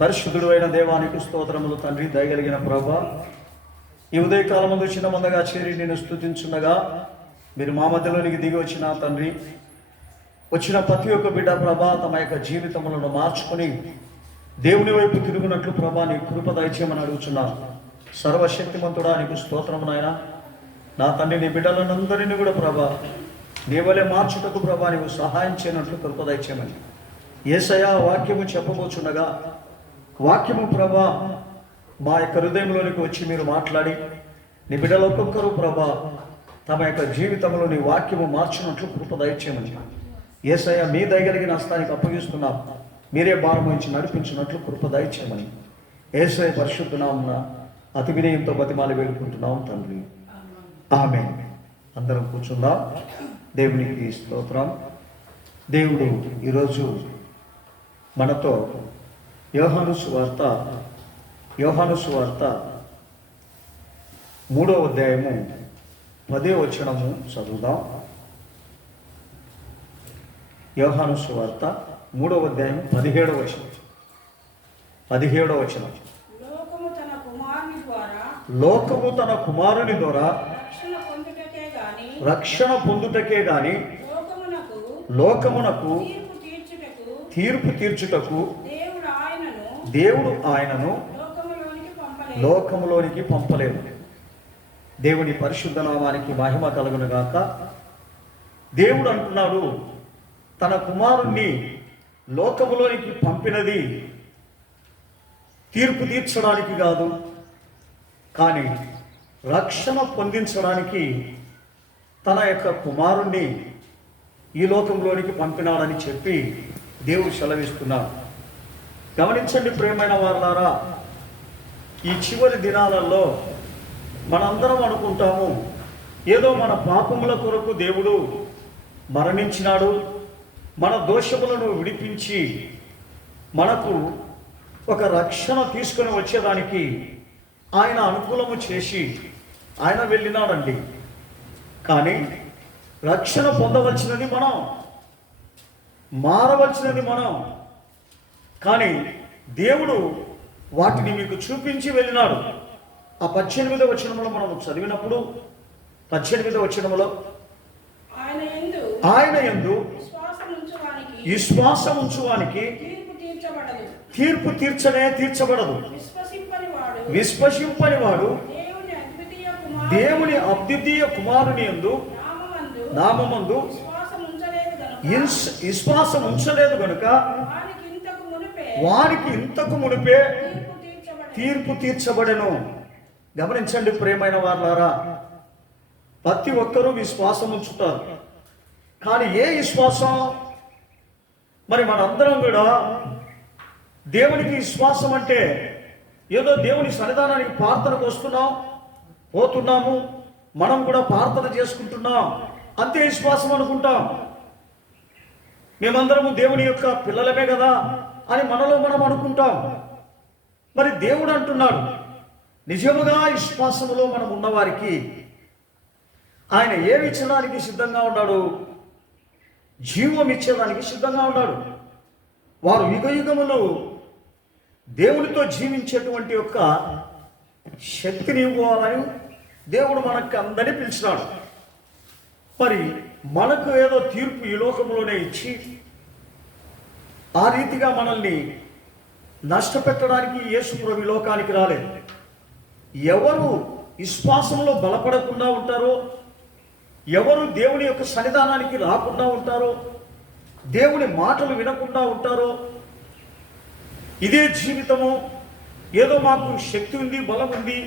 పరిశుద్ధుడు అయిన దేవానికి స్తోత్రములు తండ్రి. దయగలిగిన ప్రభా, ఈ ఉదయకాలమందు చిన్న మందగా చేరి నేను స్తుతించుండగా మీరు మా మధ్యలోనికి దిగి వచ్చిన తండ్రి, వచ్చిన ప్రతి ఒక్క బిడ్డ ప్రభా తమ యొక్క జీవితములను మార్చుకొని దేవుని వైపు తిరుగునట్లు ప్రభా నీ కృప దయచేయమని అడుగుచున్నాను. సర్వశక్తిమంతుడా నీకు స్తోత్రము నాయన. నా తండ్రి నీ బిడ్డలందరినీ కూడా ప్రభా నీవలే మార్చుటకు ప్రభా నీవు సహాయం చేయనట్లు కృప దయచేయమని యేసయ్యా వాక్యము చెప్పబోచుండగా వాక్యము ప్రభా మా యొక్క హృదయంలోనికి వచ్చి మీరు మాట్లాడి నీ బిడ్డలు ఒక్కొక్కరు ప్రభా తమ యొక్క జీవితంలో నీ వాక్యము మార్చినట్లు కృప దయచేయమని యేసయ్య మీ దయగలిగిన హస్తానికి అప్పగిస్తున్నాం. మీరే భారం వహించి నడిపించినట్లు కృప దయచేయమని యేసయ్య పరిశుద్ధ నామమున అతి వినయంతో బతిమాలి వేడుకుంటున్నాం తండ్రి, ఆమేన్. అందరం కూర్చుందాం. దేవునికి స్తోత్రం. దేవుడు ఈరోజు మనతో యోహాను సువార్త 3వ అధ్యాయము 10వ వచనము చదువుదాం. యోహాను సువార్త 3వ అధ్యాయం 17వ వచనం. లోకము తన కుమారుని ద్వారా రక్షణ పొందుటకే గాని లోకమునకు తీర్పు తీర్చుటకు దేవుడు ఆయనను లోకములోనికి పంపలేదు. దేవుని పరిశుద్ధ నామానికి మహిమ కలుగును గాక. దేవుడు అంటున్నాడు, తన కుమారుణ్ణి లోకములోనికి పంపినది తీర్పు తీర్చడానికి కాదు, కానీ రక్షణ పొందించడానికి తన యొక్క కుమారుణ్ణి ఈ లోకంలోనికి పంపినాడని చెప్పి దేవుడు సెలవిస్తున్నాడు. గమనించండి ప్రియమైన వారులారా, ఈ చివరి దినాలలో మనందరం అనుకుంటాము ఏదో మన పాపముల కొరకు దేవుడు మరణించినాడు, మన దోషములను విడిపించి మనకు ఒక రక్షణ తీసుకొని వచ్చేదానికి ఆయన అనుకూలము చేసి ఆయన వెళ్ళినాడండి. కానీ రక్షణ పొందవలసినది మనం, మారవలసినది మనం. కానీ దేవుడు వాటిని మీకు చూపించి వెళ్ళినాడు. ఆ 18వ వచనములో మనం చదివినప్పుడు 18వ వచనములో ఆయన యందు విశ్వాసం ఉంచువానికి తీర్పు తీర్చబడదు. విశ్వసింపని వాడు దేవుని అద్వితీయ కుమారుని యందు నామమందు విశ్వాసం ఉంచలేదు కనుక వారికి ఇంతకు మునిపే తీర్పు తీర్చబడెను. గమనించండి ప్రియమైన వారులారా, ప్రతి ఒక్కరూ విశ్వాసం ఉంచుతారు. కానీ ఏ విశ్వాసం? మరి మనందరం కూడా దేవునికి విశ్వాసం అంటే ఏదో దేవుని సన్నిధానానికి ప్రార్థనకు వస్తున్నాం, పోతున్నాము, మనం కూడా ప్రార్థన చేసుకుంటున్నాం, అంతే విశ్వాసం అనుకుంటాం. మేమందరము దేవుని యొక్క పిల్లలమే కదా అని మనలో మనం అనుకుంటాం. మరి దేవుడు అంటున్నాడు, నిజముగా విశ్వాసములో మనం ఉన్నవారికి ఆయన ఏమి ఇచ్చడానికి సిద్ధంగా ఉన్నాడు? జీవం ఇచ్చేదానికి సిద్ధంగా ఉన్నాడు. వారు యుగయుగములు దేవునితో జీవించేటువంటి యొక్క శక్తిని ఇవ్వాలని దేవుడు మనకు అందరినీ పిలిచినాడు. మరి మనకు ఏదో తీర్పు ఈ లోకంలోనే ఇచ్చి ఆ రీతిగా మనల్ని నష్టపెట్టడానికి యేసు ప్రభు ఈ లోకానికి రాలేదు. ఎవరు విశ్వాసంలో బలపడకుండా ఉంటారో, ఎవరు దేవుని యొక్క సన్నిధానానికి రాకుండా ఉంటారో, దేవుని మాటలు వినకుండా ఉంటారో, ఇదే జీవితము, ఏదో మాకు శక్తి ఉంది, బలం ఉంది,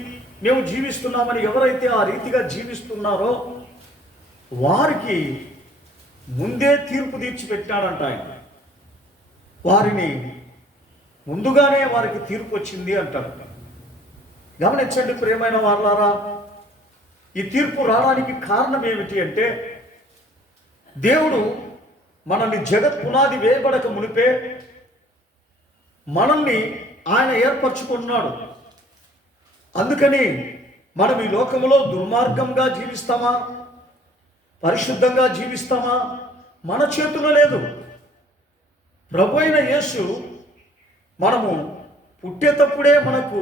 మేము జీవిస్తున్నామని ఎవరైతే ఆ రీతిగా జీవిస్తున్నారో వారికి ముందే తీర్పు తీర్చిపెట్టాడంట ఆయన. వారిని ముందుగానే వారికి తీర్పు వచ్చింది అంటారు. గమనించండి ప్రియమైన వారులారా, ఈ తీర్పు రావడానికి కారణం ఏమిటి అంటే, దేవుడు మనల్ని జగత్ పునాది వేయబడక మునిపే మనల్ని ఆయన ఏర్పరచుకున్నాడు. అందుకని మనం ఈ లోకములో దుర్మార్గంగా జీవిస్తామా, పరిశుద్ధంగా జీవిస్తామా, మన చేతిలో లేదు. ప్రభు అయిన యేసు మనము పుట్టేటప్పుడే మనకు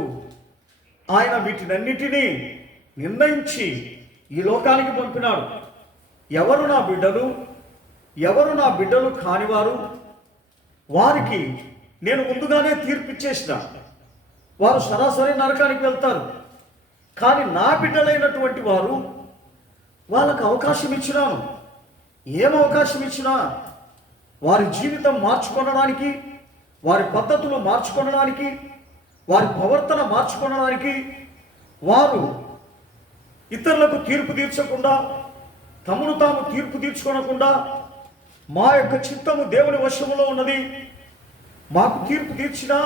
ఆయన వీటినన్నిటినీ నిర్ణయించి ఈ లోకానికి పంపినాడు. ఎవరు నా బిడ్డలు, ఎవరు నా బిడ్డలు కానివారు, వారికి నేను ముందుగానే తీర్పిచ్చేసిన. వారు సరాసరి నరకానికి వెళ్తారు. కానీ నా బిడ్డలైనటువంటి వారు, వాళ్ళకు అవకాశం ఇచ్చినాను. ఏం అవకాశం ఇచ్చినా వారి జీవితం మార్చుకొనడానికి, వారి పద్ధతులు మార్చుకొనడానికి, వారి ప్రవర్తన మార్చుకొనడానికి, వారు ఇతరులకు తీర్పు తీర్చకుండా, తమను తాము తీర్పు తీర్చుకొనకుండా, మా యొక్క చిత్తము దేవుని వశములో ఉన్నది, మాకు తీర్పు తీర్చినా,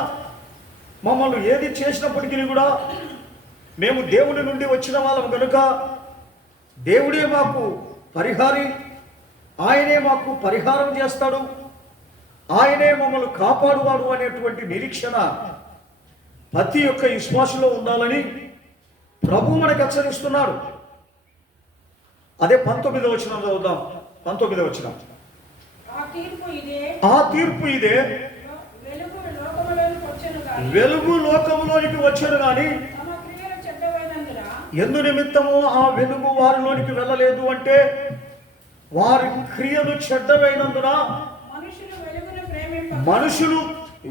మమ్మల్ని ఏది చేసినప్పటికీ కూడా మేము దేవుని నుండి వచ్చిన వాళ్ళం కనుక దేవుడే మాకు పరిహారి, ఆయనే మాకు పరిహారం చేస్తాడు, ఆయనే మమ్మల్ని కాపాడువాడు అనేటువంటి నిరీక్షణ ప్రతి ఒక్క విశ్వాసంలో ఉండాలని ప్రభు మనకు హెచ్చరిస్తున్నాడు. అదే 19వ వచనం చదువుదాం. 19వ వచనం. ఆ తీర్పు ఇదే, వెలుగు లోకములోనికి వచ్చాను కానీ ఎందు నిమిత్తము ఆ వెలుగు వారిలోనికి వెళ్ళలేదు అంటే వారి క్రియలు చెడ్డమైనందున మనుషులు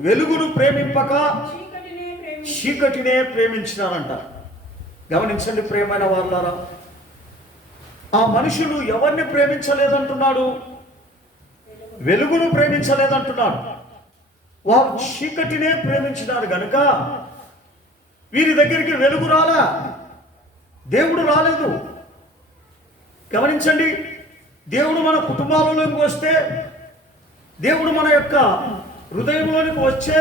వెలుగును ప్రేమింపక చీకటినే ప్రేమించినారంట. గమనించండి ప్రియమైన వారులారా, ఆ మనుషులు ఎవరిని ప్రేమించలేదంటున్నాడు? వెలుగును ప్రేమించలేదంటున్నాడు. వారు చీకటినే ప్రేమించినారు గనుక వీరి దగ్గరికి వెలుగు రాలా, దేవుడు రాలేదు. గమనించండి, దేవుడు మన కుటుంబాలలోకి వస్తే, దేవుడు మన యొక్క హృదయంలోనికి వచ్చే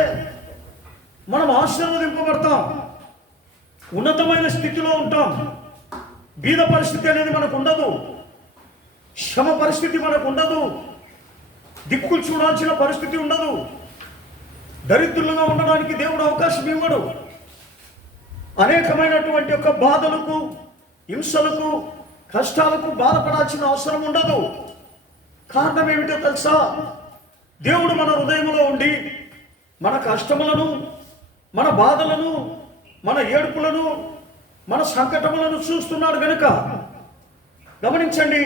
మనం ఆశీర్వదింపబడతాం, ఉన్నతమైన స్థితిలో ఉంటాం. బీద పరిస్థితి అనేది మనకు ఉండదు, శ్రమ పరిస్థితి మనకు ఉండదు, దిక్కులు చూడాల్సిన పరిస్థితి ఉండదు, దరిద్రులుగా ఉండడానికి దేవుడు అవకాశం ఇవ్వడు. అనేకమైనటువంటి యొక్క బాధలకు, హింసలకు, కష్టాలకు బాధపడాల్సిన అవసరం ఉండదు. కారణం ఏమిటో తెలుసా? దేవుడు మన హృదయంలో ఉండి మన కష్టములను, మన బాధలను, మన ఏడుపులను, మన సంకటములను చూస్తున్నాడు గనుక. గమనించండి,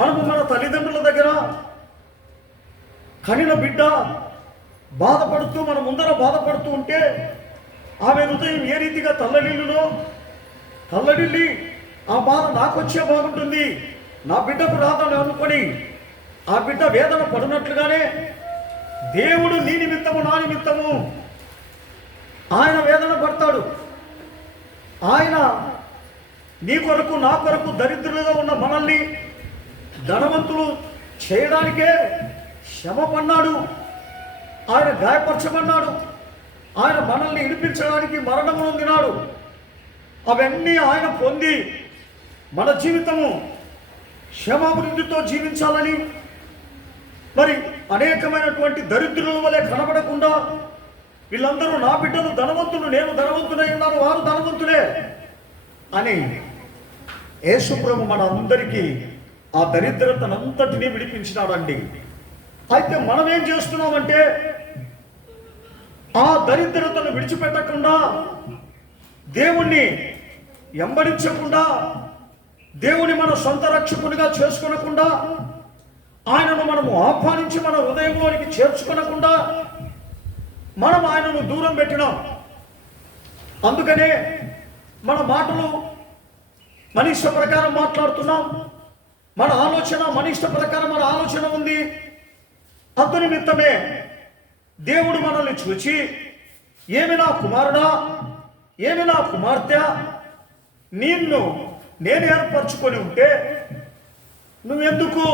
మనము మన తల్లిదండ్రుల దగ్గర కనిన బిడ్డ బాధపడుతూ మన ముందర బాధపడుతూ ఉంటే ఆమె హృదయం ఏ రీతిగా తల్లడిల్లి ఆ బాధ నాకొచ్చే బాగుంటుంది, నా బిడ్డకు రాదని అనుకొని ఆ బిడ్డ వేదన పడినట్లుగానే దేవుడు నీ నిమిత్తము, నా నిమిత్తము ఆయన వేదన పడతాడు. ఆయన నీ కొరకు, నా కొరకు దరిద్రులుగా ఉన్న మనల్ని ధనవంతులు చేయడానికే శ్రమ పన్నాడు, ఆయన గాయపరచమన్నాడు, ఆయన మనల్ని ఇడిపించడానికి మరణము నొందినాడు. అవన్నీ ఆయన పొంది మన జీవితము క్షమాభివృద్ధితో జీవించాలని, మరి అనేకమైనటువంటి దరిద్రుల వలె కనబడకుండా వీళ్ళందరూ నా బిడ్డలు ధనవంతులు, నేను ధనవంతులై ఉన్నాను, వారు ధనవంతులే అని యేసుప్రభు మన అందరికీ ఆ దరిద్రతనంతటినీ విడిపించినాడండి. అయితే మనం ఏం చేస్తున్నామంటే ఆ దరిద్రతను విడిచిపెట్టకుండా, దేవుణ్ణి వెంబడించకుండా, దేవుని మన సొంత రక్షకునిగా చేసుకొనకుండా, ఆయనను మనము ఆహ్వానించి మన హృదయంలోనికి చేర్చుకొనకుండా మనం ఆయనను దూరం పెట్టినాం. అందుకనే మన మాటలు మన ఇష్ట ప్రకారం మాట్లాడుతున్నాం, మన ఆలోచన మన ఇష్ట ప్రకారం మన ఆలోచన ఉంది. అందు నిమిత్తమే దేవుడు మనల్ని చూచి, ఏమి నా కుమారుడా, ఏమి నా కుమార్తె, నిన్ను నేను ఏర్పరచుకొని ఉంటే నువ్వెందుకు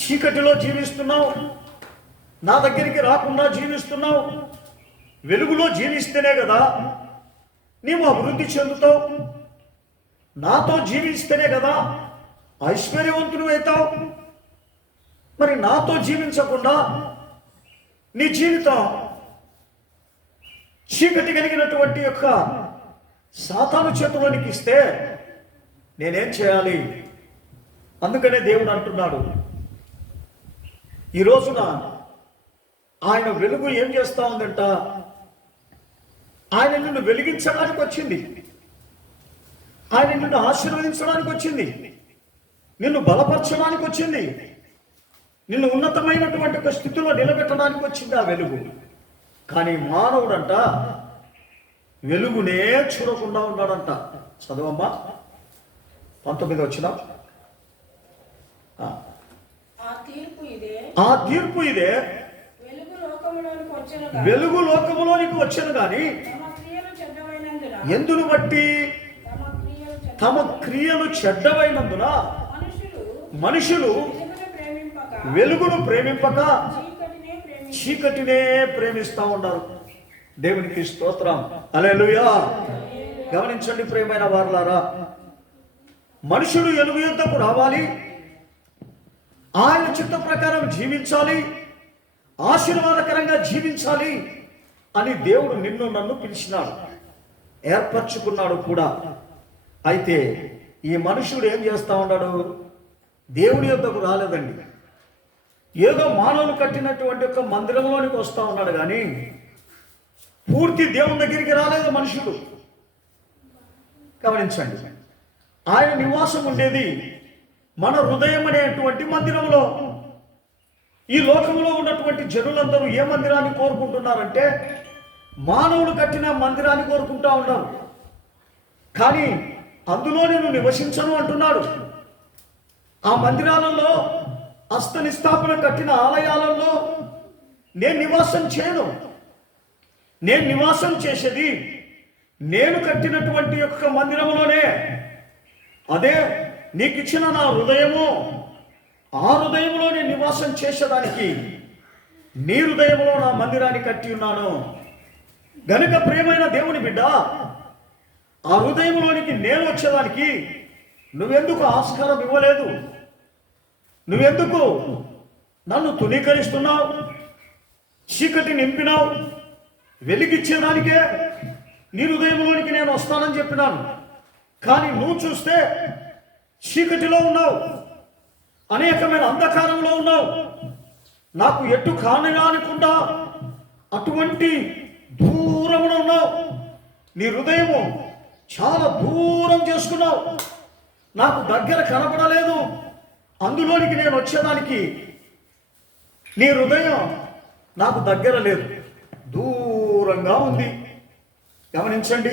చీకటిలో జీవిస్తున్నావు, నా దగ్గరికి రాకుండా జీవిస్తున్నావు? వెలుగులో జీవిస్తేనే కదా నీవు అభివృద్ధి చెందుతావు, నాతో జీవిస్తేనే కదా ఐశ్వర్యవంతుడు అవుతావు. మరి నాతో జీవించకుండా నీ జీవితం చీకటి కలిగినటువంటి యొక్క సాతాను చేతులోనికి ఇస్తే నేనేం చేయాలి? అందుకనే దేవుడు అంటున్నాడు, ఈ రోజున ఆయన వెలుగు ఏం చేస్తా ఉందంట, ఆయన నిన్ను వెలిగించడానికి వచ్చింది, ఆయన నిన్ను ఆశీర్వదించడానికి వచ్చింది, నిన్ను బలపరచడానికి వచ్చింది, నిన్ను ఉన్నతమైనటువంటి ఒక స్థితిలో నిలబెట్టడానికి వచ్చింది ఆ వెలుగు. కానీ మానవుడంట వెలుగునే చూడకుండా ఉన్నాడంట. చదవమ్మా 19 వచ్చిన. ఆ తీర్పు ఇదే, వెలుగు లోకములోనికి వచ్చెను గాని ఎందును బట్టి తమ క్రియలు చెడ్డవైనందున మనుషులు వెలుగును ప్రేమింపక చీకటినే ప్రేమిస్తా ఉన్నారు. దేవునికి స్తోత్రం, హల్లెలూయా. గమనించండి ప్రియమైన వారలారా, మనుషులు వెలుగు యొద్దకు రావాలి, ఆయన చిత్త ప్రకారం జీవించాలి, ఆశీర్వాదకరంగా జీవించాలి అని దేవుడు నిన్ను నన్ను పిలిచినాడు, ఏర్పరచుకున్నాడు కూడా. అయితే ఈ మనుషుడు ఏం చేస్తా ఉన్నాడు? దేవుని యొద్దకు రాలేదండి. ఏదో మానవులు కట్టినటువంటి ఒక మందిరంలోనికి వస్తా ఉన్నాడు కానీ పూర్తి దేవుని దగ్గరికి రాలేదు మనుషుడు. గమనించండి, ఆయన నివాసం ఉండేది మన హృదయం అనేటువంటి మందిరంలో. ఈ లోకంలో ఉన్నటువంటి జనులందరూ ఏ మందిరాన్ని కోరుకుంటున్నారంటే మానవులు కట్టిన మందిరాన్ని కోరుకుంటా ఉన్నారు. కానీ అందులో నేను నివసించను అంటున్నాడు. ఆ మందిరాలలో హస్తనిస్థాపన కట్టిన ఆలయాలలో నేను నివాసం చేయను. నేను నివాసం చేసేది నేను కట్టినటువంటి యొక్క మందిరంలోనే. అదే నీకు ఇచ్చిన నా హృదయము, ఆ హృదయంలో నేను నివాసం చేసేదానికి నీ హృదయంలో నా మందిరాన్ని కట్టి ఉన్నాను. గనుక ప్రియమైన దేవుని బిడ్డ, ఆ హృదయంలోనికి నేను వచ్చేదానికి నువ్వెందుకు ఆస్కారం ఇవ్వలేదు? నువ్వెందుకు నన్ను తునీకరిస్తున్నావు? చీకటి నింపినావు. వెలిగిచ్చేదానికే నీ హృదయంలోనికి నేను వస్తానని చెప్పినాను. కానీ నువ్వు చూస్తే చీకటిలో ఉన్నావు, అనేకమైన అంధకారంలో ఉన్నావు. నాకు ఎటు కానిరానికుండా అటువంటి దూరమున ఉన్నావు. నీ హృదయము చాలా దూరం చేసుకున్నావు. నాకు దగ్గర కనపడలేదు. అందులోనికి నేను వచ్చేదానికి నీ హృదయం నాకు దగ్గర లేదు, దూరంగా ఉంది. గమనించండి,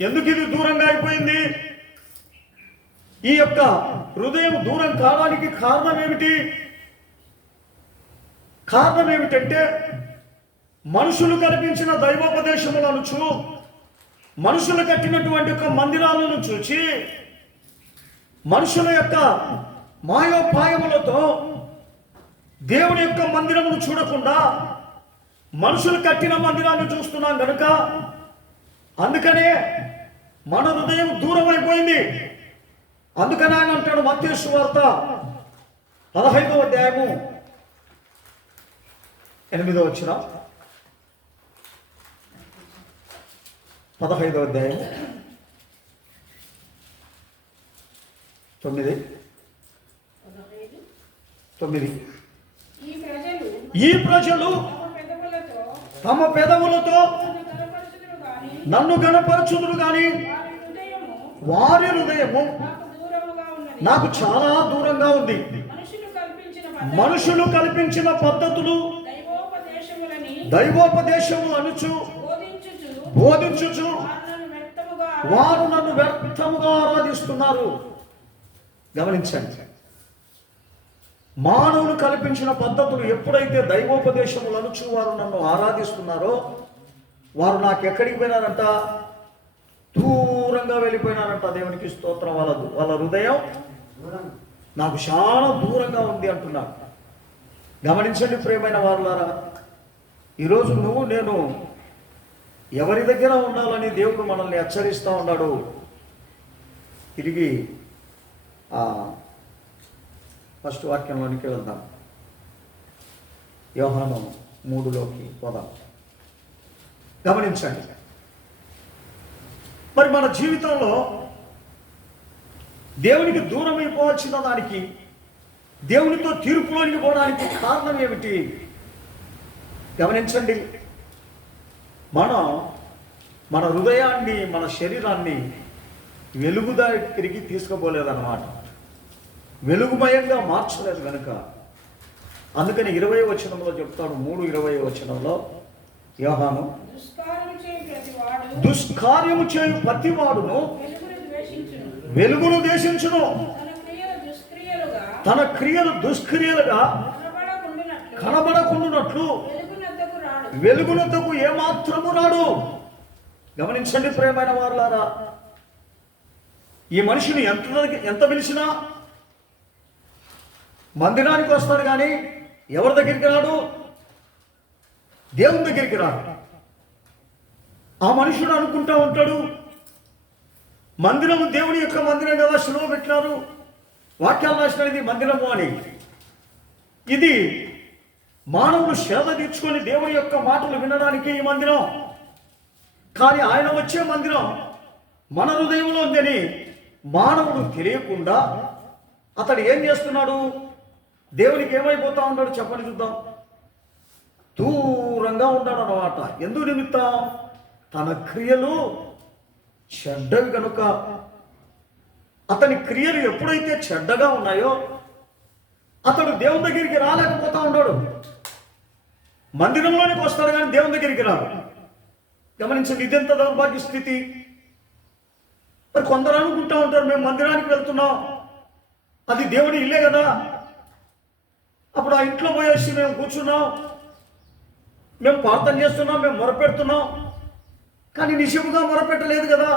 ఎందుకు ఇది దూరంగా అయిపోయింది? ఈ యొక్క హృదయం దూరం కావడానికి కారణం ఏమిటి? కారణం ఏమిటంటే మనుషులు కల్పించిన దైవోపదేశములను మనుషులు కట్టినటువంటి ఒక మందిరాలను చూచి మనుషుల యొక్క మాయోపాయములతో దేవుని యొక్క మందిరమును చూడకుండా మనుషులు కట్టిన మందిరాన్ని చూస్తున్నాం కనుక అందుకనే మన హృదయం దూరం అయిపోయింది. అందుకని ఆయన అంటాడు మత్తయి సువార్త 15వ అధ్యాయము 8వ వచనం. 15వ అధ్యాయం 9. ఈ ప్రజలు తమ పెదవులతో నన్ను గణపరచుదురు గాని వారి హృదయము నాకు చాలా దూరంగా ఉంది. మనుషులు కల్పించిన పద్ధతులు దైవోపదేశము అనుచు బోధించుచు వారు నన్ను వ్యర్థముగా ఆరాధిస్తున్నారు. గమనించండి, మానవులు కల్పించిన పద్ధతులు ఎప్పుడైతే దైవోపదేశములు అనుచు వారు నన్ను ఆరాధిస్తున్నారో వారు నాకు ఎక్కడికి పోయినారంట? దూరంగా వెళ్ళిపోయినారంట. దేవునికి స్తోత్రం. వాళ్ళ హృదయం నాకు చాలా దూరంగా ఉంది అంటున్నాడు. గమనించండి ప్రియమైన వారులారా, ఈరోజు నువ్వు నేను ఎవరి దగ్గర ఉండాలని దేవుడు మనల్ని హెచ్చరిస్తూ ఉన్నాడు. తిరిగి ఫస్ట్ వాక్యంలోనికి వెళ్దాం. యోహాను 3లోకి పోదాం. గమనించండి, మరి మన జీవితంలో దేవునికి దూరం అయిపోవచ్చిన దానికి, దేవునితో తీర్పులోనికి పోవడానికి కారణం ఏమిటి? గమనించండి, మనం మన హృదయాన్ని, మన శరీరాన్ని వెలుగు దగ్గరికి తీసుకుపోలేదన్నమాట. వెలుగుమయంగా మార్చలేదు కనుక అందుకని 20వ వచనంలో చెప్తాడు, 3:20వ వచనంలో యోహాను, దుష్కార్యము చేయు ప్రతివాడును వెలుగును ద్వేషించును, తన క్రియలు దుష్క్రియలుగా కనబడకుండునట్లు వెలుగునొద్దకు ఏమాత్రము రాడు. గమనించండి ప్రియమైన వారులారా, ఈ మనిషిని ఎంత పిలిచినా మందిరానికి వస్తాడు కానీ ఎవరి దగ్గరికి రాడు? దేవుని దగ్గరికి రాడు. ఆ మనుషుడు అనుకుంటా ఉంటాడు, మందిరము దేవుని యొక్క మందిరం కదా, శిలువ పెట్టినారు, వాక్యాలు రాసినది మందిరము అని. ఇది మానవులు సేద తీర్చుకొని దేవుని యొక్క మాటలు వినడానికి ఈ మందిరం. కానీ ఆయన వచ్చే మందిరం మన హృదయంలో ఉందని మానవుడు తెలియకుండా అతడు ఏం చేస్తున్నాడు? దేవునికి ఏమైపోతా ఉన్నాడు చెప్పని చూద్దాం. దూరంగా ఉంటాడు అన్నమాట. ఎందు నిమిత్తం? తన క్రియలు చెడ్డవి కనుక. అతని క్రియలు ఎప్పుడైతే చెడ్డగా ఉన్నాయో అతడు దేవుని దగ్గరికి రాలేకపోతా ఉన్నాడు. మందిరంలోనికి వస్తాడు కానీ దేవుని దగ్గరికి రాడు. గమనించండి, ఇదెంత దౌర్భాగ్య స్థితి. మరి కొందరు అనుకుంటా ఉంటారు, మేము మందిరానికి వెళ్తున్నాం, అది దేవుని ఇల్లే కదా, అప్పుడు ఆ ఇంట్లో పోయేసి మేము కూర్చున్నాం, మేము ప్రార్థన చేస్తున్నాం, మేము మొరపెడుతున్నాం, కానీ నిజముగా మొరపెట్టలేదు కదా.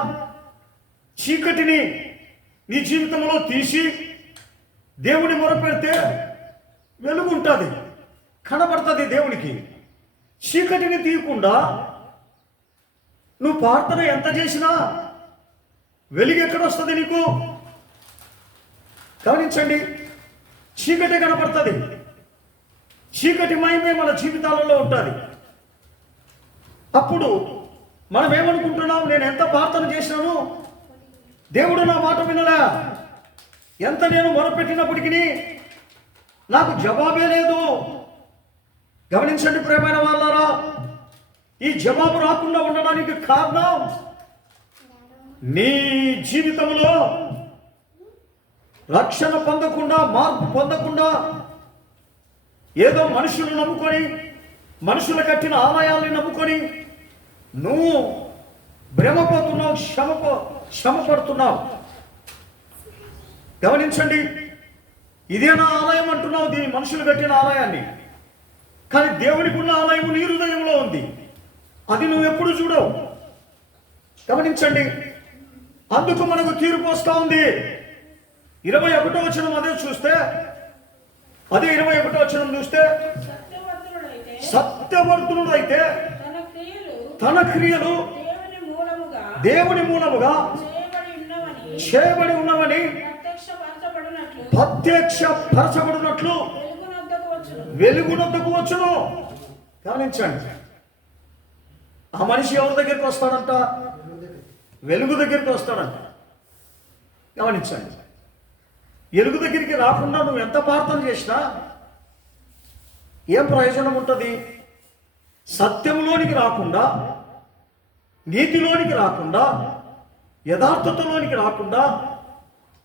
చీకటిని నీ జీవితంలో తీసి దేవుని మొరపెడితే వెలుగు ఉంటుంది, కనబడుతుంది దేవునికి. చీకటిని తీయకుండా నువ్వు ప్రార్థన ఎంత చేసినా వెలుగు ఎక్కడొస్తుంది నీకు? గమనించండి, చీకటి కనపడుతుంది. చీకటి మయమే మన జీవితాలలో ఉంటుంది. అప్పుడు మనం ఏమనుకుంటున్నాం? నేను ఎంత ప్రార్థన చేసినాను, దేవుడు నా మాట వినలే, ఎంత నేను మొరపెట్టినప్పటికీ నాకు జవాబే లేదు. గమనించండి ప్రియమైన వాళ్ళారా, ఈ జవాబు రాకుండా ఉండడానికి కారణం నీ జీవితంలో రక్షణ పొందకుండా, మార్పు పొందకుండా, ఏదో మనుషులు నమ్ముకొని, మనుషులు కట్టిన ఆలయాల్ని నమ్ముకొని నువ్వు భ్రమపోతున్నావు, శ్రమ పడుతున్నావు. గమనించండి, ఇదే నా ఆలయం అంటున్నావు, దీని మనుషులు కట్టిన ఆలయాన్ని. కానీ దేవునికి ఉన్న ఆలయం నీ హృదయంలో ఉంది, అది నువ్వు ఎప్పుడు చూడవు. గమనించండి, అందుకు మనకు తీర్పు వస్తూ ఉంది. 21వ వచనం అదే చూస్తే, అదే 21వ వచనం చూస్తే, సత్యవర్తుడు అయితే తన క్రియలు దేవుని మూలముగా చేయబడి ఉన్నవని ప్రత్యక్షపరచబడినట్లు వెలుగునొద్దకు వచ్చును. గమనించండి, ఆ మనిషి ఎవరి దగ్గరికి వస్తాడంట? వెలుగు దగ్గరికి వస్తాడంట. గమనించండి, వెలుగు దగ్గరికి రాకుండా నువ్వు ఎంత ప్రార్థన చేసినా ఏం ప్రయోజనం ఉంటుంది? సత్యంలోనికి రాకుండా, నీతిలోనికి రాకుండా, యథార్థతలోనికి రాకుండా,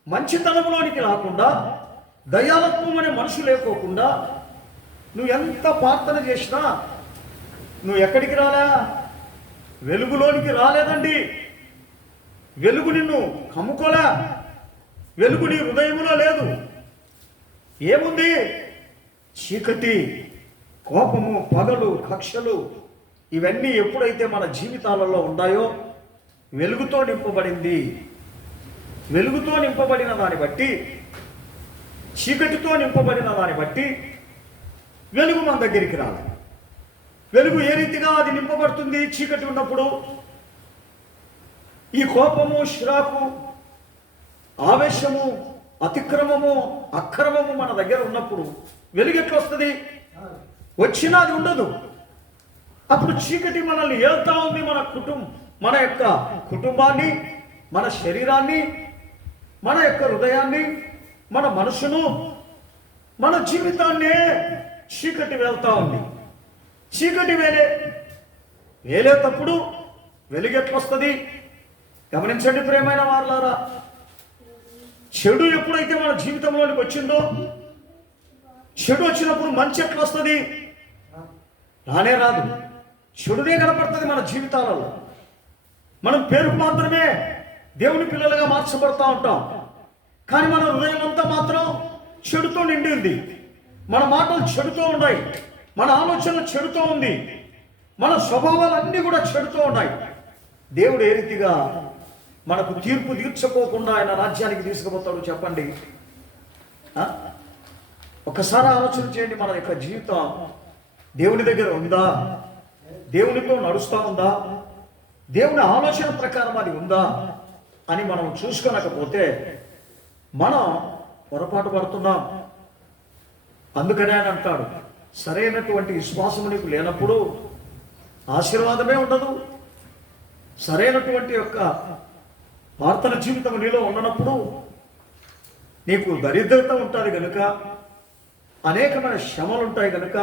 మంచితనంలోనికి రాకుండా, దయాలత్వం అనే మనుషు లేకోకుండా నువ్వు ఎంత ప్రార్థన చేసినా నువ్వు ఎక్కడికి రాలే? వెలుగులోనికి రాలేదండి. వెలుగు నిన్ను కమ్ముకోలే, వెలుగు నీ హృదయంలో లేదు. ఏముంది? చీకటి, కోపము, పగలు, కక్షలు, ఇవన్నీ ఎప్పుడైతే మన జీవితాలలో ఉన్నాయో వెలుగుతో నింపబడింది. వెలుగుతో నింపబడిన దాన్ని బట్టి, చీకటితో నింపబడిన దాన్ని బట్టి వెలుగు మన దగ్గరికి రాలి. వెలుగు ఏ రీతిగా అది నింపబడుతుంది? చీకటి ఉన్నప్పుడు ఈ కోపము, శ్రాపు, ఆవేశము, అతిక్రమము, అక్రమము మన దగ్గర ఉన్నప్పుడు వెలుగు ఎట్లా వస్తుంది? వచ్చినా అది ఉండదు. అప్పుడు చీకటి మనల్ని ఏళ్తా ఉంది. మన యొక్క కుటుంబాన్ని, మన శరీరాన్ని, మన యొక్క హృదయాన్ని, మన మనసును, మన జీవితాన్నే చీకటి వెళ్తా ఉంది. చీకటి వేలేటప్పుడు వెలుగు ఎట్లొస్తుంది? గమనించండి ప్రియమైన వారలారా, చెడు ఎప్పుడైతే మన జీవితంలోనికి వచ్చిందో, చెడు వచ్చినప్పుడు మంచి ఎట్లా వస్తుంది? రానే రాదు. చెడునే కనపడుతుంది మన జీవితాలలో. మనం పేరుకు మాత్రమే దేవుని పిల్లలుగా మార్చబడతా ఉంటాం, కానీ మన హృదయం అంతా మాత్రం చెడుతో నిండి ఉంది. మన మాటలు చెడుతో ఉన్నాయి, మన ఆలోచన చెడుతో ఉంది, మన స్వభావాలన్నీ కూడా చెడుతో ఉన్నాయి. దేవుడు ఏ రీతిగా మనకు తీర్పు తీర్చుకోకుండా ఆయన రాజ్యానికి తీసుకుపోతాడు చెప్పండి? ఒకసారి ఆలోచన చేయండి. మన యొక్క జీవితం దేవుని దగ్గర ఉందా? దేవునితో నడుస్తూ ఉందా? దేవుని ఆలోచన ప్రకారం అది ఉందా అని మనం చూసుకోనకపోతే మనం పొరపాటు పడుతున్నాం. అందుకనే ఆయన అంటాడు, సరైనటువంటి విశ్వాసము నీకు లేనప్పుడు ఆశీర్వాదమే ఉండదు. సరైనటువంటి యొక్క ప్రార్థన జీవితం నీలో ఉండనప్పుడు నీకు దరిద్రత ఉంటుంది కనుక, అనేకమైన శ్రమలు ఉంటాయి కనుక,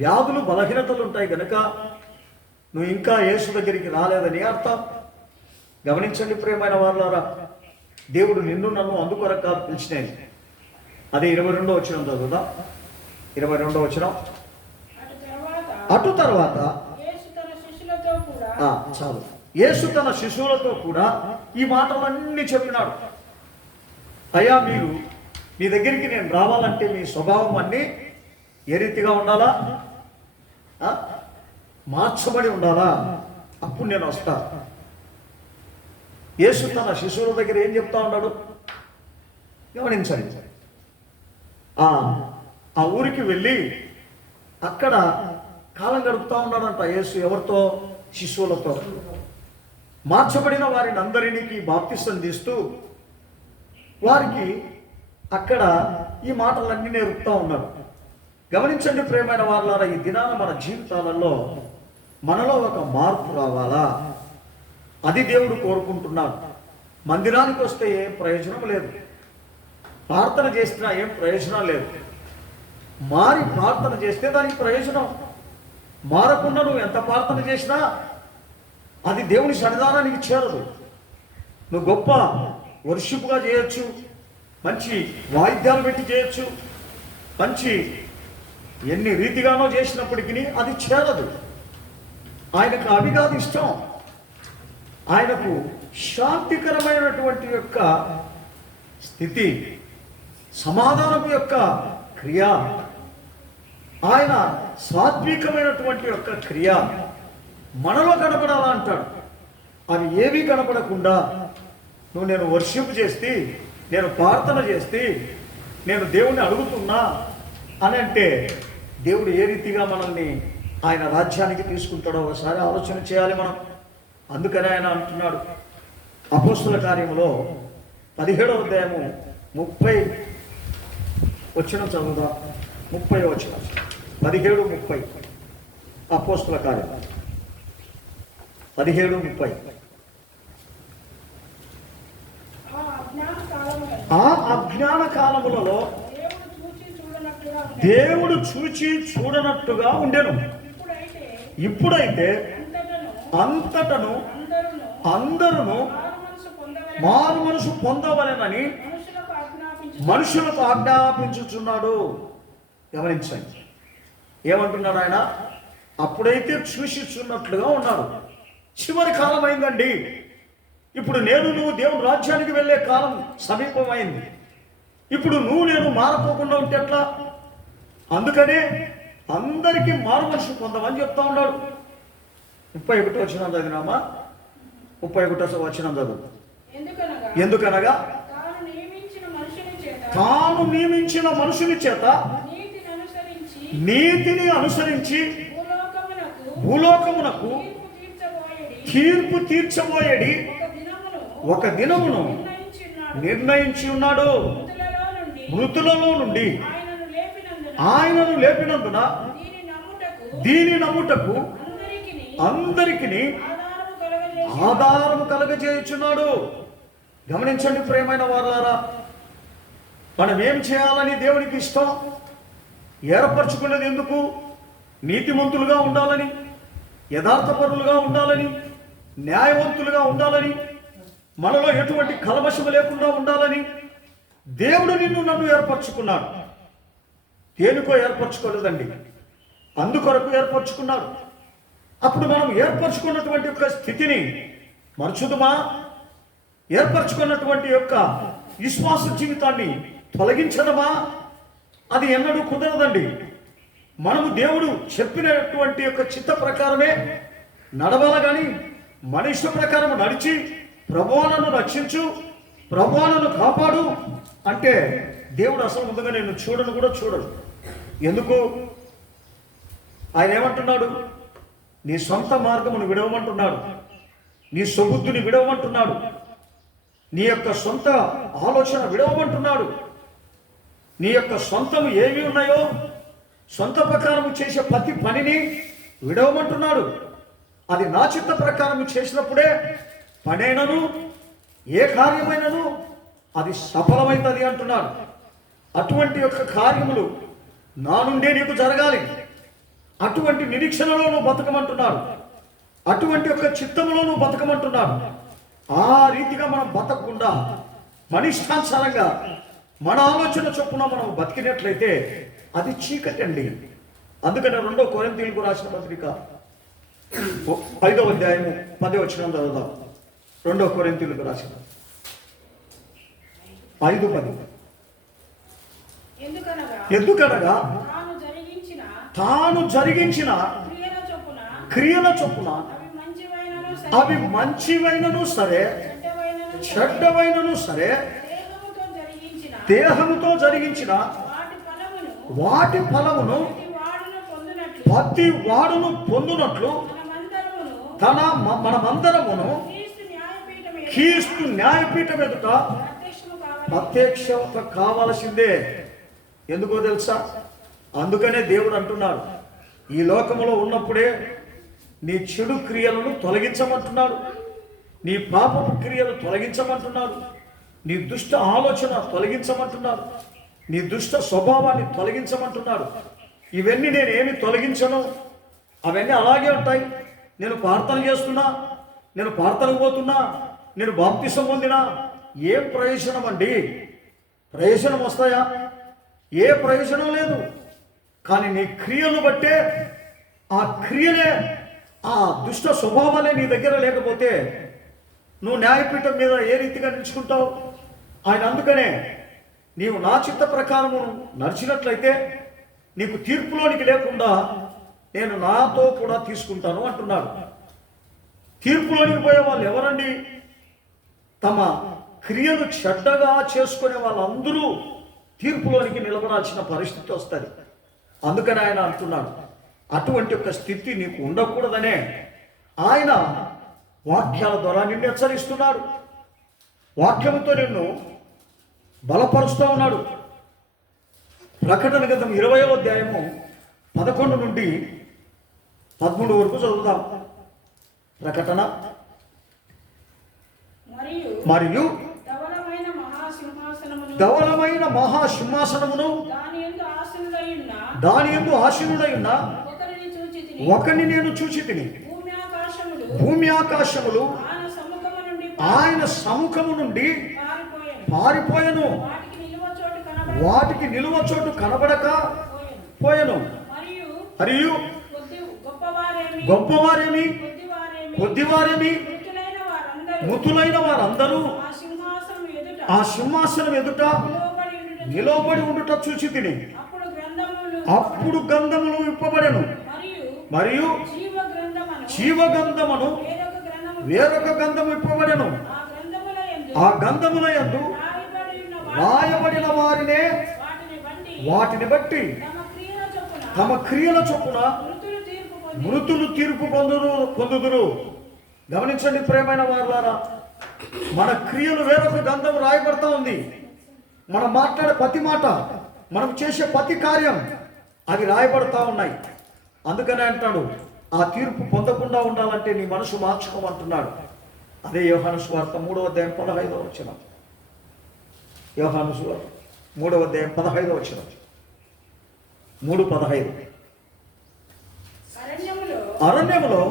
వ్యాధులు బలహీనతలు ఉంటాయి కనుక నువ్వు ఇంకా యేసు దగ్గరికి రాలేదని అర్థం. గమనించండి ప్రియమైన వారలారా, దేవుడు నిన్ను నన్ను అందుకొరకు కాదు పిలిచినది. అదే 22వ వచనం చదువుదా. 22వ వచనం. అటు తర్వాత చాలు, యేసు తన శిశువులతో కూడా ఈ మాటలన్నీ చెప్పినాడు. అయ్యా, మీరు మీ దగ్గరికి నేను రావాలంటే మీ స్వభావం అన్నీ ఏ రీతిగా ఉండాలా? మార్చబడి ఉండాలా? అప్పుడు నేను వస్తా. యేసు తన శిశువుల దగ్గర ఏం చెప్తా ఉన్నాడు గమనించండి. ఆ ఊరికి వెళ్ళి అక్కడ కాలం గడుపుతా ఉన్నాడంట యేసు. ఎవరితో? శిశువులతో. మార్చబడిన వారిని అందరినీ బాప్తిసం తీస్తూ వారికి అక్కడ ఈ మాటలన్నీ నేర్పుతా ఉన్నాడు. గమనించండి ప్రియమైన వారలారా, ఈ దినాన మన జీవితాలలో మనలో ఒక మార్పు రావాలా? అది దేవుడు కోరుకుంటున్నాడు. మందిరానికి వస్తే ఏం ప్రయోజనం లేదు, ప్రార్థన చేసినా ఏం ప్రయోజనం లేదు. మారి ప్రార్థన చేస్తే దానికి ప్రయోజనం. మారకుండా నువ్వు ఎంత ప్రార్థన చేసినా అది దేవుని సన్నిధానానికి చేరదు. నువ్వు గొప్ప వర్షిప్గా చేయొచ్చు, మంచి వాయిద్యాలు పెట్టి చేయొచ్చు, మంచి ఎన్ని రీతిగానో చేసినప్పటికీ అది చేరదు. ఆయనకు అవి కాదు ఇష్టం. ఆయనకు శాంతికరమైనటువంటి యొక్క స్థితి, సమాధానం యొక్క క్రియ, ఆయన సాత్వికమైనటువంటి యొక్క క్రియ మనలో కనపడాలా అంటాడు. అవి ఏవి కనపడకుండా నేను వర్షిప్ చేస్తే, నేను ప్రార్థన చేస్తే, నేను దేవుణ్ణి అడుగుతున్నా అని అంటే దేవుడు ఏ రీతిగా మనల్ని ఆయన రాజ్యానికి తీసుకుంటాడో ఒకసారి ఆలోచన చేయాలి మనం. అందుకనే ఆయన అంటున్నాడు అపోస్తుల కార్యములో 17వ అధ్యాయము 30 వచనం చదువుదా. 30వ వచనం, 17:30 అపోస్తుల కార్యం 17:30. ఆ అజ్ఞాన కాలములలో దేవుడు చూచి చూడనట్టుగా ఉండెను. ఇప్పుడైతే అంతటను అందరూ మారు మనసు పొందవలెనని మనుషులకు ఆజ్ఞాపించుచున్నాడు. గమనించండి, ఏమంటున్నాడు ఆయన? అప్పుడైతే చూసి చూడనట్లుగా ఉన్నాడు. చివరి కాలం అయిందండి. ఇప్పుడు నువ్వు దేవుని రాజ్యానికి వెళ్ళే కాలం సమీపమైంది. ఇప్పుడు నేను మారపోకుండా ఉంటే ఎట్లా? అందుకనే అందరికీ మారు మనసు పొందమని చెప్తా ఉన్నాడు. 31వ వచనం చదివినామా? 31వ వచనం చదువు. ఎందుకనగా తాను నియమించిన మనుషుని చేత నీతిని అనుసరించి భూలోకమునకు తీర్పు తీర్చబోయేది ఒక దినమును నిర్ణయించి ఉన్నాడు. మృతులలో నుండి ఆయనను లేపినందున దీని నమ్ముటకు అందరికీ ఆధారము కలగజేయుచున్నాడు. గమనించండి ప్రియమైన వారలారా, మనం ఏం చేయాలని దేవునికి ఇష్టం? ఏర్పరచుకున్నది ఎందుకు? నీతిమంతులుగా ఉండాలని, యథార్థపరులుగా ఉండాలని, న్యాయవంతులుగా ఉండాలని, మనలో ఎటువంటి కల్మషము లేకుండా ఉండాలని దేవుడు నన్ను ఏర్పరచుకున్నాడు. దేనికో ఏర్పరచుకోలేదండి, అందుకొరకు ఏర్పరచుకున్నాడు. అప్పుడు మనం ఏర్పరచుకున్నటువంటి యొక్క స్థితిని మరచుదుమా? ఏర్పరచుకున్నటువంటి యొక్క విశ్వాస జీవితాన్ని తొలగించడమా? అది ఎన్నడూ కుదరదండి. మనము దేవుడు చెప్పినటువంటి యొక్క చిత్త ప్రకారమే నడవాల కానీ మన ఇష్ట ప్రకారం నడిచి ప్రభువులను రక్షించు, ప్రభువులను కాపాడు అంటే దేవుడు అసలు ముందుగా నేను చూడను కూడా చూడడు. ఎందుకు? ఆయన ఏమంటున్నాడు? నీ సొంత మార్గమును విడవమంటున్నాడు, నీ సొబుద్దుని విడవమంటున్నాడు, నీ యొక్క సొంత ఆలోచన విడవమంటున్నాడు, నీ యొక్క సొంతము ఏమి ఉన్నాయో సొంత ప్రకారము చేసే ప్రతి పనిని విడవమంటున్నాడు. అది నా చిత్త ప్రకారం చేసినప్పుడే పనైనను ఏ కార్యమైనను అది సఫలమైనది అంటున్నాడు. అటువంటి యొక్క కార్యములు నా నుండే నీకు జరగాలి, అటువంటి నిరీక్షణలో నువ్వు బతకమంటున్నాడు, అటువంటి యొక్క చిత్తములో నువ్వు బతకమంటున్నాడు. ఆ రీతిగా మనం బతకకుండా మన ఇష్టానుసారంగా మన ఆలోచన చొప్పున మనం బతికినట్లయితే అది చీకటి అండి. అందుకని 2 కొరింథీయులకు రాసిన పత్రిక 5వ అధ్యాయము 10వ వచనం చదువుదాం. 2 కొరింథీయులకు రాసిన 5:10. ఎందుకనగా తాను జరిగించిన క్రియల చొప్పున అవి మంచివైనను సరే చెడ్డవైనను సరే దేహముతో జరిగించిన వాటి ఫలమును ప్రతి వాడును పొందునట్లు మనమందరమును క్రీస్తు న్యాయపీఠం ఎదుట ప్రత్యక్షత కావాల్సిందే. ఎందుకో తెలుసా? అందుకనే దేవుడు అంటున్నాడు, ఈ లోకములో ఉన్నప్పుడే నీ చెడు క్రియలను తొలగించమంటున్నాడు, నీ పాపపు క్రియలు తొలగించమంటున్నాడు, నీ దుష్ట ఆలోచన తొలగించమంటున్నాడు, నీ దుష్ట స్వభావాన్ని తొలగించమంటున్నాడు. ఇవన్నీ నేనేమి తొలగించను, అవన్నీ అలాగే ఉంటాయి. నేను ప్రార్థన చేస్తున్నా, నేను ప్రార్థనకు పోతున్నా, నేను బాప్తిసం పొందినా ఏం ప్రయోజనం అండి? ప్రయోజనం వస్తాయా? ఏ ప్రయోజనం లేదు. కానీ నీ క్రియలను బట్టే ఆ క్రియలే, ఆ దుష్ట స్వభావాలే నీ దగ్గర లేకపోతే నువ్వు న్యాయపీఠం మీద ఏ రీతిగా నిలుచుకుంటావు? ఆయన అందుకనే నీవు నా చిత్త ప్రకారము నడిచినట్లయితే నీకు తీర్పులోనికి లేకుండా నేను నాతో కూడా తీసుకుంటాను అంటున్నాడు. తీర్పులోనికి పోయే వాళ్ళు ఎవరండి? తమ క్రియలు చెడ్డగా చేసుకునే వాళ్ళందరూ తీర్పులోనికి నిలబడాల్సిన పరిస్థితి వస్తుంది. అందుకని ఆయన అంటున్నాడు, అటువంటి ఒక స్థితి నీకు ఉండకూడదనే ఆయన వాక్యాల ద్వారా నిన్ను హెచ్చరిస్తున్నాడు, వాక్యంతో నిన్ను బలపరుస్తూ ఉన్నాడు. ప్రకటన గ్రంథం 20వ అధ్యాయము 11 నుండి 13 వరకు చదువుదాం. ప్రకటన. మరియు ధవలమైన మహాసింహాసనమును దాని యందు ఆసీనుడై ఉన్న ఒకరిని నేను చూచి తిని, భూమి ఆకాశములు ఆయన సముఖము నుండి పారిపోయెను, వాటికి నిలువ చోటు కనబడక పోయెను. మరియు గొప్పవారేమి కొద్దివారేమి మృతులైన వారందరూ ఆ సింహాసనం ఎదుట నిలవబడి ఉండుట చూచి తిని, అప్పుడు గంధములు విప్పబడెను. మరియు జీవగంధమును వేరొక గంధము విప్పబడెను. ఆ గంధముల యందు రాయబడిన వారినే వాటిని బట్టి తమ క్రియల చొప్పున మృతులు తీర్పు పొందుదురు. గమనించండి ప్రియమైన వారులారా, మన క్రియలు వేరొక గంధం రాయబడతా ఉంది. మనం మాట్లాడే ప్రతి మాట, మనం చేసే ప్రతి కార్యం అవి రాయబడతా ఉన్నాయి. అందుకనే అంటాడు, ఆ తీర్పు పొందకుండా ఉండాలంటే నీ మనసు మార్చుకోమంటున్నాడు. అదే యోహాను సువార్త 3వ అధ్యాయం 15వ వచనం. యోహాను సువార్త 3వ అధ్యాయం 15వ వచనం. 3:15. అరణ్యములో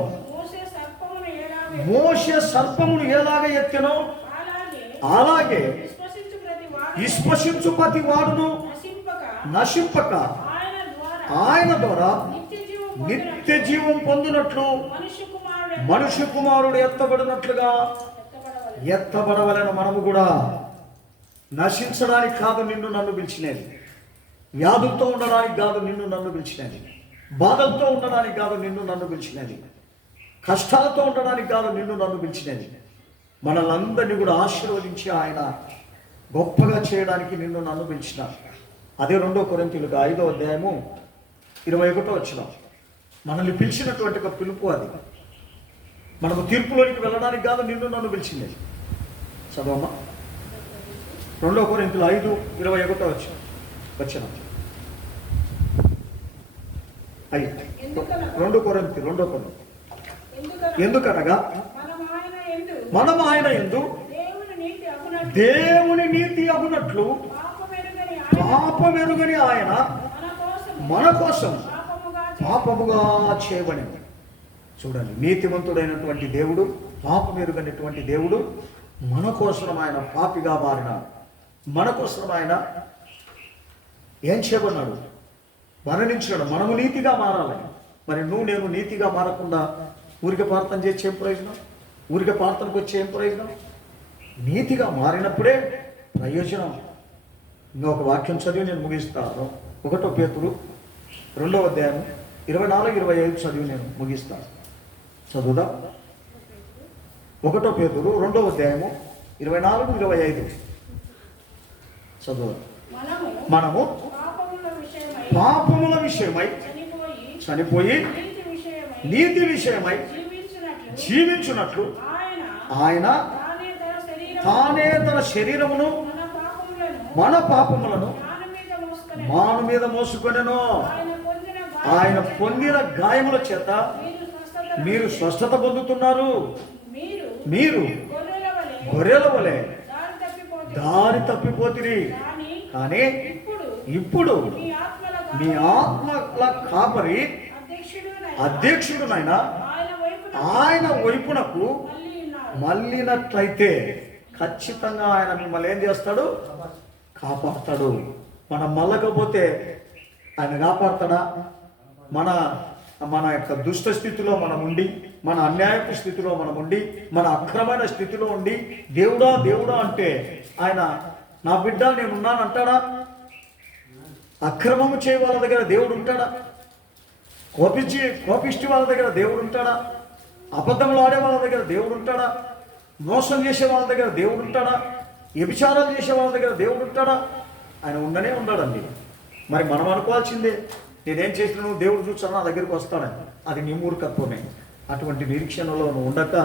మోషే సర్పమును ఎలాగ ఎత్తెనో అలాగే విశ్వసించు ప్రతి వాడును నశింపక ఆయన ద్వారా నిత్య జీవం పొందినట్లు మనుష్య కుమారుడు ఎత్తబడినట్లుగా ఎత్తబడవలెను. మనము కూడా నశించడానికి కాదు నిన్ను నన్ను పిలిచినది, వ్యాధులతో ఉండడానికి కాదు నిన్ను నన్ను పిలిచినది, బాధలతో ఉండడానికి కాదు నిన్ను నన్ను పిలిచినది, కష్టాలతో ఉండడానికి కాదు నిన్ను నన్ను పిలిచినది. మనలందరినీ కూడా ఆశీర్వదించి ఆయన గొప్పగా చేయడానికి నిన్ను నన్ను పిలిచిన. అదే 2 కొరింథీయులకు 5వ అధ్యాయము 21వ వచనం. మనల్ని పిలిచినటువంటి ఒక పిలుపు అది. మనము తీర్పులోనికి వెళ్ళడానికి కాదు నిన్ను నన్ను పిలిచింది. చదవమ్మా. 2 కొరింథీయులు 5:21 వచనం. 2 కొరింథీయులు ఎందుకనగా మనం ఆయన యందు దేవుని నీతి అగునట్లు పాపమెరుగని ఆయన మన కోసం పాపముగా చేయబడింది. చూడండి, నీతిమంతుడైనటువంటి దేవుడు, పాపమెరుగనటువంటి దేవుడు మన కోసం ఆయన పాపిగా మారిన, మన కోసం ఆయన ఏం చేయబడినాడు? మరణించాడు. మనము నీతిగా మారాలి. మరి నేను నీతిగా మారకుండా ఊరికే ప్రార్థన చేసి ఏం ప్రయోజనం? ఊరికే ప్రార్థనకు వచ్చి ఏం ప్రయోజనం? నీతిగా మారినప్పుడే ప్రయోజనం. ఇంకొక వాక్యం చదివి నేను ముగిస్తాను. 1 పేతురు 2వ అధ్యాయం 24-25 చదివి నేను ముగిస్తాను. చదువుదా? 1 పేతురు 2వ అధ్యాయము 24-25 చదువు. మనము పాపముల విషయమై చనిపోయి నీతి విషయమై జీవించున్నట్లు ఆయన తానే తన శరీరమును మన పాపములను మాను మీద మోసుకొనెను. ఆయన పొందిన గాయముల చేత మీరు స్వస్థత పొందుతున్నారు. మీరు గొర్రెల వలె దారి తప్పిపోతిరి, కానీ ఇప్పుడు మీ ఆత్మల కాపరి అధ్యక్షుడునైనా ఆయన వైపునకు మళ్ళినట్లయితే ఖచ్చితంగా ఆయన మిమ్మల్ని ఏం చేస్తాడు? కాపాడతాడు. మనం మళ్ళకపోతే ఆయన కాపాడతాడా? మన యొక్క దుష్ట స్థితిలో మనం ఉండి, మన అన్యాయపు స్థితిలో మనం ఉండి, మన అక్రమైన స్థితిలో ఉండి దేవుడా దేవుడా అంటే ఆయన నా బిడ్డ నేనున్నాను అంటాడా? అక్రమము చేయ వాళ్ళ దగ్గర దేవుడు ఉంటాడా? కోపిష్టి వాళ్ళ దగ్గర దేవుడు ఉంటాడా? అబద్ధములు ఆడే వాళ్ళ దగ్గర దేవుడు ఉంటాడా? మోసం చేసే వాళ్ళ దగ్గర దేవుడు ఉంటాడా? వ్యభిచారాలు చేసే వాళ్ళ దగ్గర దేవుడు ఉంటాడా? ఆయన ఉండనే ఉన్నాడండి. మరి మనం అనుకోవాల్సిందే, నేనేం చేసిన నువ్వు దేవుడు చూసా నా దగ్గరికి వస్తాడని. అది నీ మూర్ఖత్వమే. అటువంటి నిరీక్షణలో నువ్వు ఉండక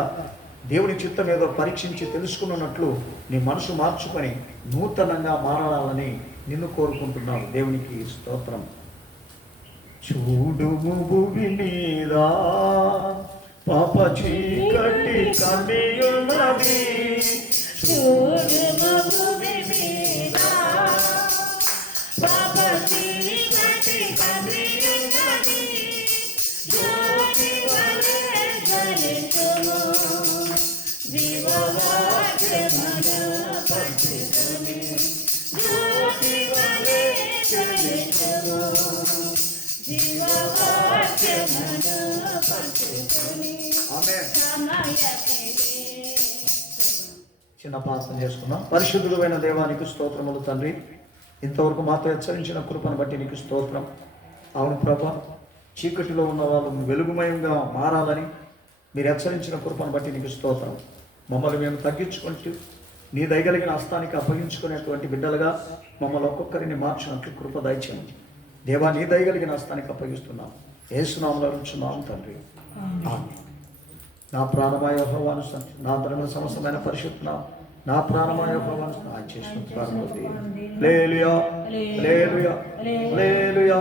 దేవుని చిత్తం ఏదో పరీక్షించి తెలుసుకున్నట్లు నీ మనసు మార్చుకొని నూతనంగా మారాలని నిన్ను కోరుకుంటున్నాను. దేవునికి స్తోత్రం. చూడుము భూమి మీద పాప చీకటి కమ్మియున్నది, చూడుము భూమి మీద పాప చీకటి కమ్మియున్నది, జ్యోతి వలె జ్వలించుము, జీవవాక్యమును పట్టుకొని జ్యోతి వలె జ్వలించుము, జీవవాక్యమును పట్టుకొని. చిన్న ప్రార్థన చేసుకున్నాం. పరిశుద్ధుడైన దేవానికి స్తోత్రములు తండ్రి. ఇంతవరకు మాతో హెచ్చరించిన కృపను బట్టి నీకు స్తోత్రం. అవును ప్రభా, చీకటిలో ఉన్న వాళ్ళు వెలుగుమయంగా మారాలని మీరు హెచ్చరించిన కృపను బట్టి నీకు స్తోత్రం. మమ్మల్ని మేము తగ్గించుకుంటూ నీ దయగలిగిన హస్తానికి అప్పగించుకునేటువంటి బిడ్డలుగా మమ్మల్ని ఒక్కొక్కరిని మార్చినట్లు కృప దయచేయండి దేవా. నీ దయగలిగిన హస్తానికి అప్పగిస్తున్నాం. యేసునామములో అడుగుచున్నాం తండ్రి, ఆమేన్. నా ప్రాణమా యెహోవాను స్తుతించు, నా ధర్మ సమస్తమైన పరిశుద్ధ నా ప్రాణమా యెహోవాను ఆయన చేసిన ప్రారంభం. హల్లెలూయా హల్లెలూయా హల్లెలూయా.